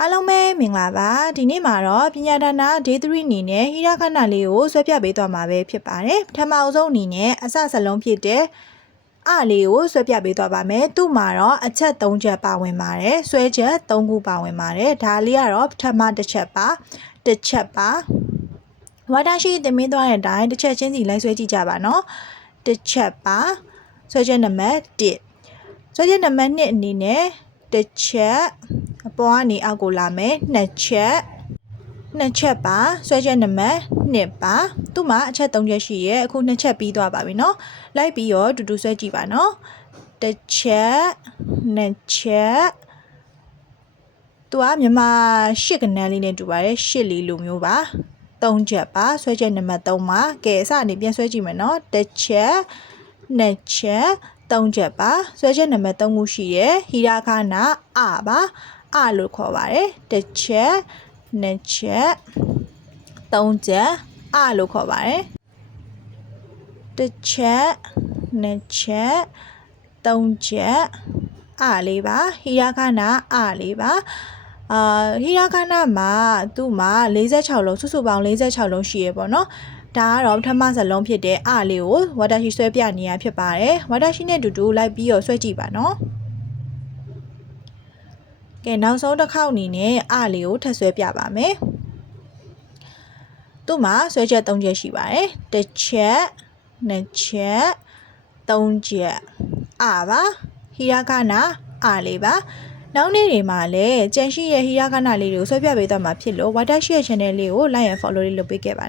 အားလုံးပဲမင်္ဂလာပါဒီနေ့မှာတော့ပညာဒါန Day 3အနေနဲ့ဟိရခဏလေးကိုဆွဲပြပေးသွားမှာပဲဖြစ်ပါတယ်ပထမအဆုံးအနေနဲ့အစစလုံးဖြစ်တဲ့အလေးကိုဆွဲပြပေးသွားပါမယ်သူ့မှာတော့အချက်3ချက်ပါဝင်ပါတယ်ဆွဲချက်3ခုပါဝင်ပါတယ်ဒါလေးကတော့ပထမတစ်ချက်ပါတစ်ချက်ပါဝါဒရှိသင်မင်းသွားတဲ့အတိုင်းတစ်ချက်ချင်းစီလိုက်ဆွဲကြည့်ကြပါနော်တစ်ချက်ပါဆွဲချက်နံပါတ်1ဆွဲချက်နံပါတ်2အနေနဲ့တစ်ချက်အပေါ်ကနေအောက်ကိုလာမယ်နှစ်ချက်ပါဆွဲချက်နံပါတ်2ပါသူ့မှာအချက်3ချက်ရှိရဲ့အခု2ချက်ပြီးသွားပါပြီเนาะလိုက်ပြီးတော့တူတူဆွဲကြည့်ပါเนาะတစ်ချက်နှစ်ချက်သူကမြန်မာ8ကနန်းလေးနဲ့တူပါတယ်8လေးလိုမျိုးပါ3ချက်ပါဆွဲချက်နံပါတ်3ပါကဲအစအနေပြန်ဆွဲကြည့်မယ်เนาะတစ်ချက်နှစ်ချက်3ချက်ပါဆွဲချက်နံပါတ်3ခုရှိရဲ့ဟိရခဏအပါအလို့ခေါ်ပါတယ်တစ်ချက်နှစ်ချက်3ချက်အလို့ခေါ်ပါတယ်တစ်ချက်နှစ်ချက်3ချက်အလေးပါဟိရခဏအလေးပါဟိရခဏမှာသူ့မှာ46လုံးစုစုပေါင်း46လုံးရှိရပေါ့နော်ဒါကတော့ပထမစလုံးဖြစ်တဲ့အလေးကိုဝါတာရှိဆွဲပြနေရဖြစ်ပါတယ်ဝါတာရှိနဲ့တူတူလိုက်ပြီးတော့ဆွဲကြည့်ပါနော်ကဲနောက်ဆုံးတစ်ခေါက်အနေနဲ့အလေးကိုထပ်ဆွဲပြပါမယ်သူ့မှာဆွဲချက်3ချက်ရှိပါတယ်တစ်ချက်နှစ်ချက်3ချက်အပါဟိရခဏအလေးပါနောက်နေ့တွေမှာလည်းကြန့်ရှိရဲ့ဟိရခဏလေးတွေကိုဆွဲပြပေးသွားမှာဖြစ်လို့ဝါတာရှိရဲ့ channel လေးကို like and follow လေးလုပ်ပေးခဲ့ပါ